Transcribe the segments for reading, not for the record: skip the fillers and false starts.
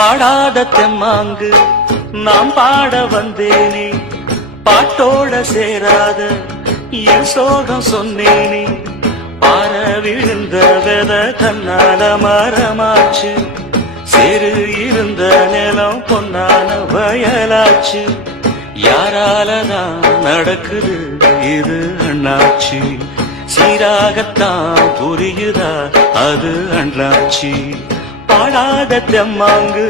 பாடாத தெம்மாங்கு நாம் பாட வந்தேனே, பாட்டோட சேராத என் சோகம் சொன்னேனே. பார விழுந்த வெத கண்ணால மரமாச்சு, சிறு இருந்த நிலம் பொன்னான வயலாச்சு. யாராலதான் நடக்குது இது அண்ணாச்சி, சீராகத்தான் புரியுதா அது அண்ணாச்சி. பாடாத தெம்மாங்கு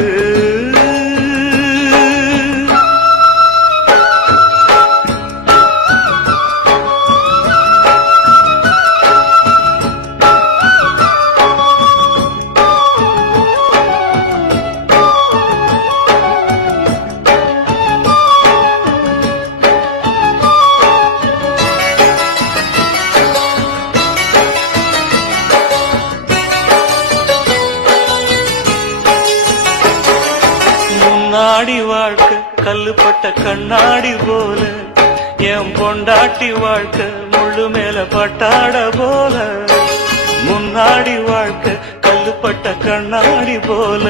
முன்னாடி வாழ்க்கை கல்லுப்பட்ட கண்ணாடி போல, என் பொண்டாட்டி வாழ்க்கை முள்ளு மேல பட்டாட போல. முன்னாடி வாழ்க்கை கல்லுப்பட்ட கண்ணாடி போல,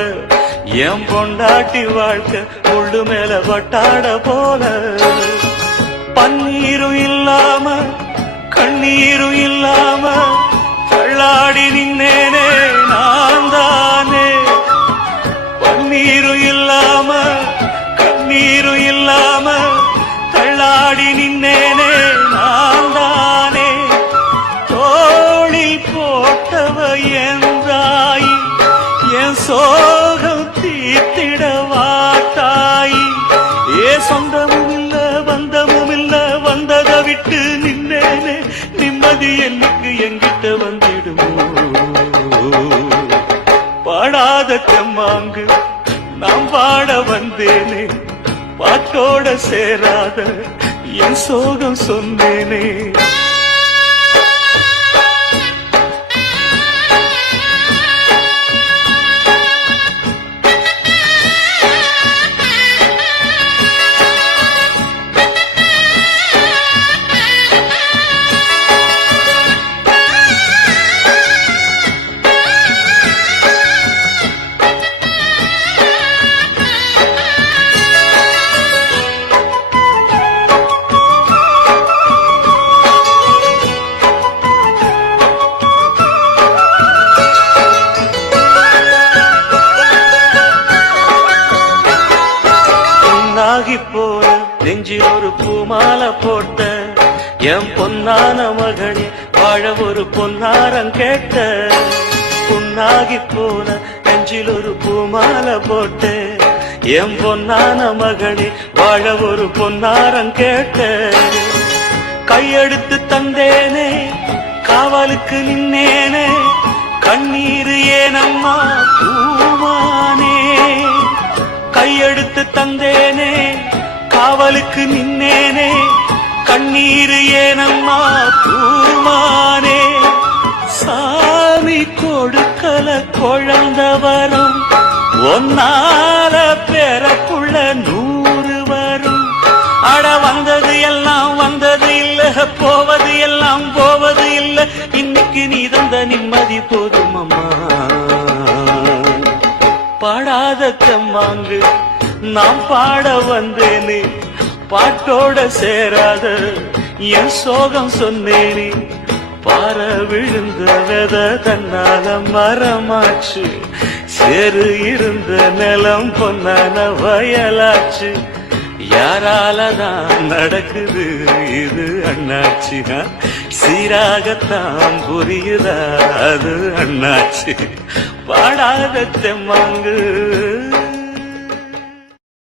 என் பொண்டாட்டி வாழ்க்கை முள்ளு மேல பட்டாட போல. பன்னீரும் இல்லாம கண்ணீரும் இல்லாம தள்ளாடி நின்னேனே நான் தானே. பன்னீரும் இல்லாம கண்ணீரும் இல்லாம தள்ளாடி நின்னேனே நான் தானே. தோளில் போட்டவ என்றாய், என் சோகம் தீர்த்திட வாட்டாய். ஏ சொந்தமும் இல்ல பந்தமும் இல்ல, வந்ததை விட்டு நின்னேனே. நிம்மதி என்னைக்கு எங்கிட்ட வந்திடுமோ. பாடாத தெம்மாங்கு நாம் பாட வந்தேனே, பாட்டோட சேராத என் சோகம் சொன்னேனே. போல நெஞ்சில் ஒரு பூமாலை போட்ட என் பொன்னான மகனே, வாழ ஒரு பொன்னாரம் கேட்ட. புண்ணாகி போல நெஞ்சில் ஒரு பூமாலை போட்ட என் பொன்னான மகனே, வாழ ஒரு பொன்னாரம் கேட்ட. கையெடுத்து தந்தேனே காவலுக்கு நின்னேனே, கண்ணீர் ஏனம்மா பூமானே. கையெடுத்து தந்தேனே காவலுக்கு நின்னேனே, கண்ணீர் ஏனம்மா பூமானே. சாமி கொடுக்கல குழந்த வரும், ஒன்னால பிறப்புள்ள 100 வரும். அட வந்தது எல்லாம் வந்தது இல்ல, போவது எல்லாம் போவது இல்ல. இன்னைக்கு நீ தந்த நிம்மதி போதும் அம்மா. பாடாத தெம்மாங்கு நாம் பாட வந்தேனே, பாட்டோட சேராத என் சோகம் சொன்னேனே. பார விழுந்த வெத தன்னால மரமாச்சு, சேரு இருந்த நிலம் பொன்னான வயலாச்சு. யாராலதான் நடக்குது இது அண்ணாச்சி, சீராகத்தான் புரியுதா அது அண்ணாச்சி. பாடாத தெம்மாங்கு